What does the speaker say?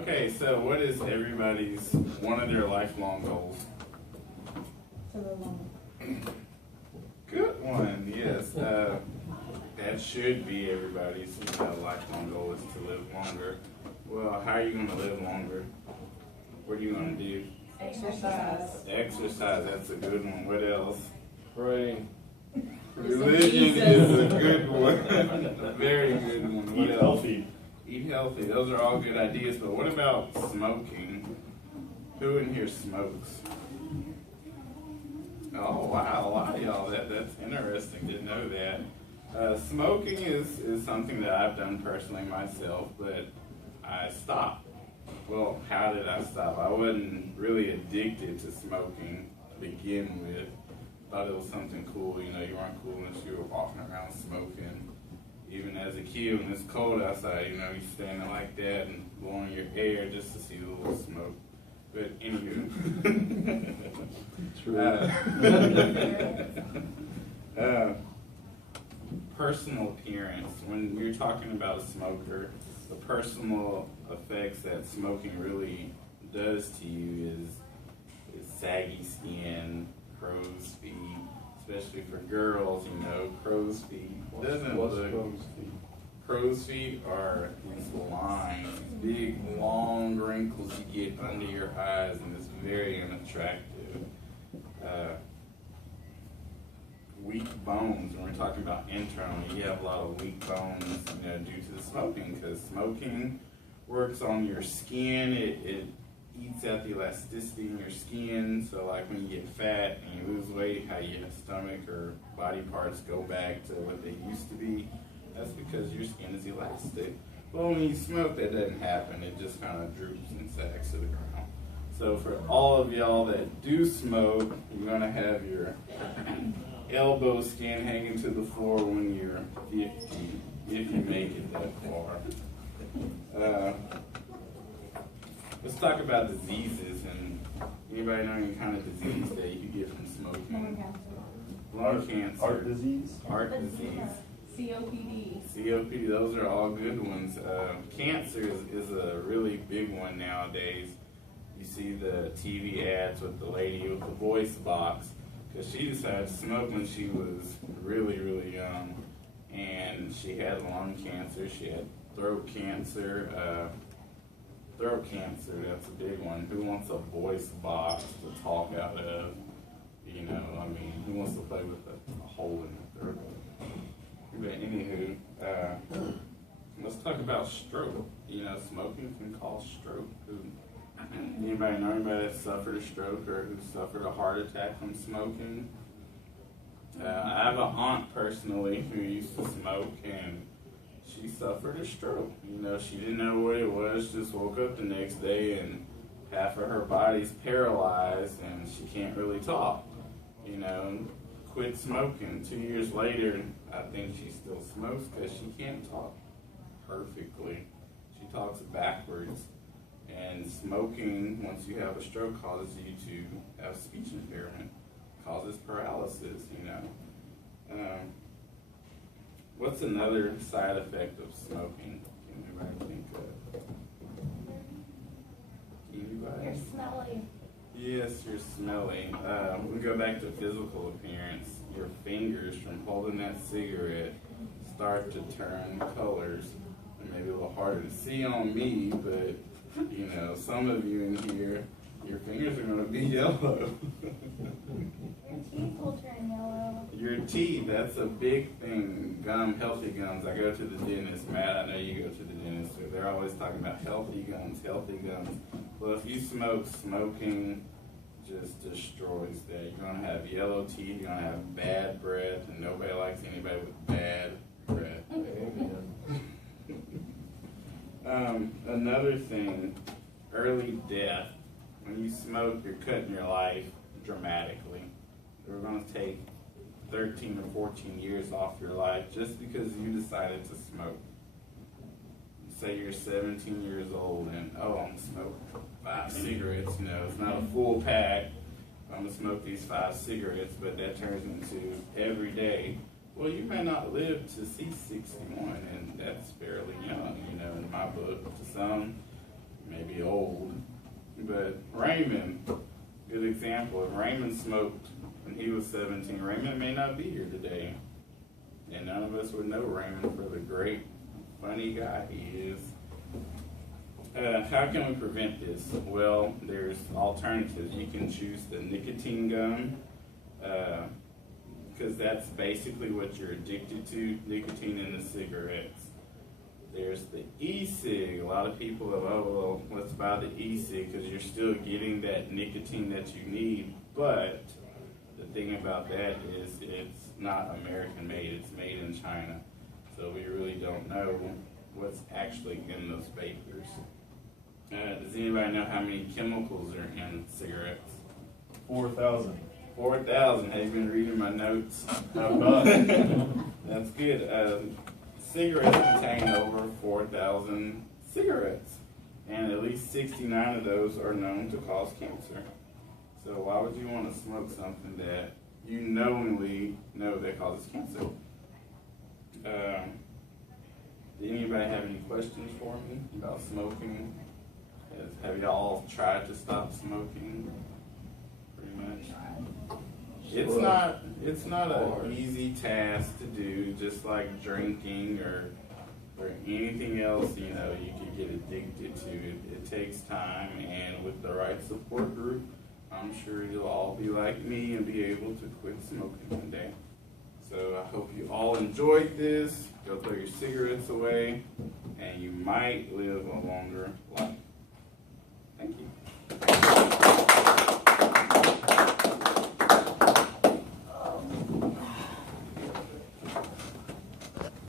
Okay, so what is everybody's one of their lifelong goals? To live longer. Good one, yes. That should be everybody's lifelong goal is to live longer. Well, how are you going to live longer? What are you going to do? Exercise. Exercise, that's a good one. What else? Pray. Religion is a good one. A very good one. What Eat else? healthy. Eat healthy. Those are all good ideas, but what about smoking? Who in here smokes? Oh wow, a lot of y'all. That's interesting. Didn't know that. Smoking is something that I've done personally myself, but I stopped. Well, how did I stop? I wasn't really addicted to smoking to begin with. Thought it was something cool. You know, you weren't cool unless you were walking around smoking. Even as a kid, when it's cold outside, you know, you standing like that and blowing your air just to see a little smoke. But anywho, personal appearance. When you're talking about a smoker, the personal effects that smoking really does to you is saggy skin, crow's feet, especially for girls. You know, crow's feet doesn't look. Crow's feet are these lines, big long wrinkles you get under your eyes, and it's very unattractive. Weak bones, when we're talking about internally, you have a lot of weak bones, you know, due to the smoking, because smoking works on your skin. It eats out the elasticity in your skin, so like when you get fat and you lose weight, how your stomach or body parts go back to what they used to be. That's because your skin is elastic. But when you smoke, that doesn't happen. It just kind of droops and sags to the ground. So for all of y'all that do smoke, you're going to have your elbow skin hanging to the floor when you're 50, if you make it that far. Let's talk about diseases. And anybody know any kind of disease that you get from smoking? Lung cancer. Heart disease. Heart disease. COPD. COPD, those are all good ones. Cancer is a really big one nowadays. You see the TV ads with the lady with the voice box, because she decided to smoke when she was really, really young. And she had lung cancer, she had throat cancer. Throat cancer, that's a big one. Who wants a voice box to talk out of? You know, I mean, who wants to play with a hole in the throat? But anywho, let's talk about stroke. You know, smoking can cause stroke. Anybody know anybody that suffered a stroke or who suffered a heart attack from smoking? I have an aunt personally who used to smoke, and she suffered a stroke. You know, she didn't know what it was, just woke up the next day and half of her body's paralyzed and she can't really talk. You know, quit smoking. 2 years later, I think she still smokes because she can't talk perfectly. She talks backwards. And smoking, once you have a stroke, causes you to have speech impairment, causes paralysis, you know. What's another side effect of smoking? Can anybody think of? Anybody? You're smelly. Yes, you're smelly. We go back to physical appearance. Your fingers from holding that cigarette start to turn colors. It may be a little harder to see on me, but you know, some of you in here, your fingers are going to be yellow. Your teeth will turn yellow. Your teeth, that's a big thing. Healthy gums. I go to the dentist. Matt, I know you go to the dentist. So they're always talking about healthy gums, healthy gums. Well, if you smoke, smoking just destroys that. You're going to have yellow teeth, you're going to have bad breath, and nobody likes anybody with bad breath. Another thing, early death. When you smoke, you're cutting your life dramatically. We're going to take 13 or 14 years off your life just because you decided to smoke. Say you're 17 years old and, I'm going to smoke 5 cigarettes. You know, it's not a full pack. I'm going to smoke these 5 cigarettes, but that turns into every day. Well, you may not live to see 61, and that's fairly young, you know, in my book. To some, maybe old, but Raymond, good example. If Raymond smoked when he was 17, Raymond may not be here today. And none of us would know Raymond for the great, funny guy he is. How can we prevent this? Well, there's alternatives. You can choose the nicotine gum, because that's basically what you're addicted to, nicotine in the cigarettes. There's the e-cig. A lot of people have, oh, well, let's buy the e-cig because you're still getting that nicotine that you need. But the thing about that is it's not American made, it's made in China. So we really don't know what's actually in those vapors. Does anybody know how many chemicals are in cigarettes? 4,000. 4,000. Have you been reading my notes? I'm not. That's good. Cigarettes contain over 4,000 cigarettes, and at least 69 of those are known to cause cancer. So why would you want to smoke something that you knowingly know that causes cancer? Did anybody have any questions for me about smoking? Have y'all tried to stop smoking? Pretty much. It's not an easy task to do, just like drinking or anything else, you know, you can get addicted to. It takes time, and with the right support group, I'm sure you'll all be like me and be able to quit smoking one day. So I hope you all enjoyed this. Go throw your cigarettes away, and you might live a longer life.